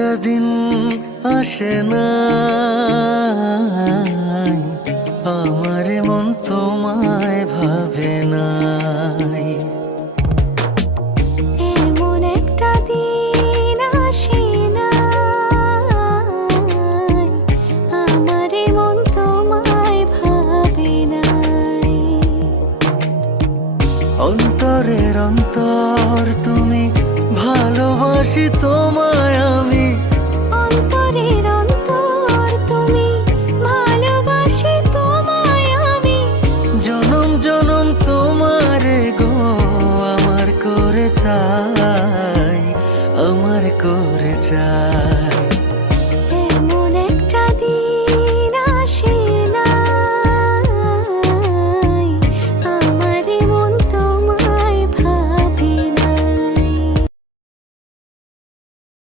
একটা দিন আসে না আমার মন তোমায় ভাবে নাই। এমন একটা দিন আসে না আমার মন তোমায় ভাবে নাই। অন্তরের অন্তর তুমি, ভালোবাসি তোমায় আমি। অন্তরের অন্তর তুমি, ভালোবাসি তোমায় আমি। জনম জনম তোমারে গো আমার করে চাই, আমার করে চাই।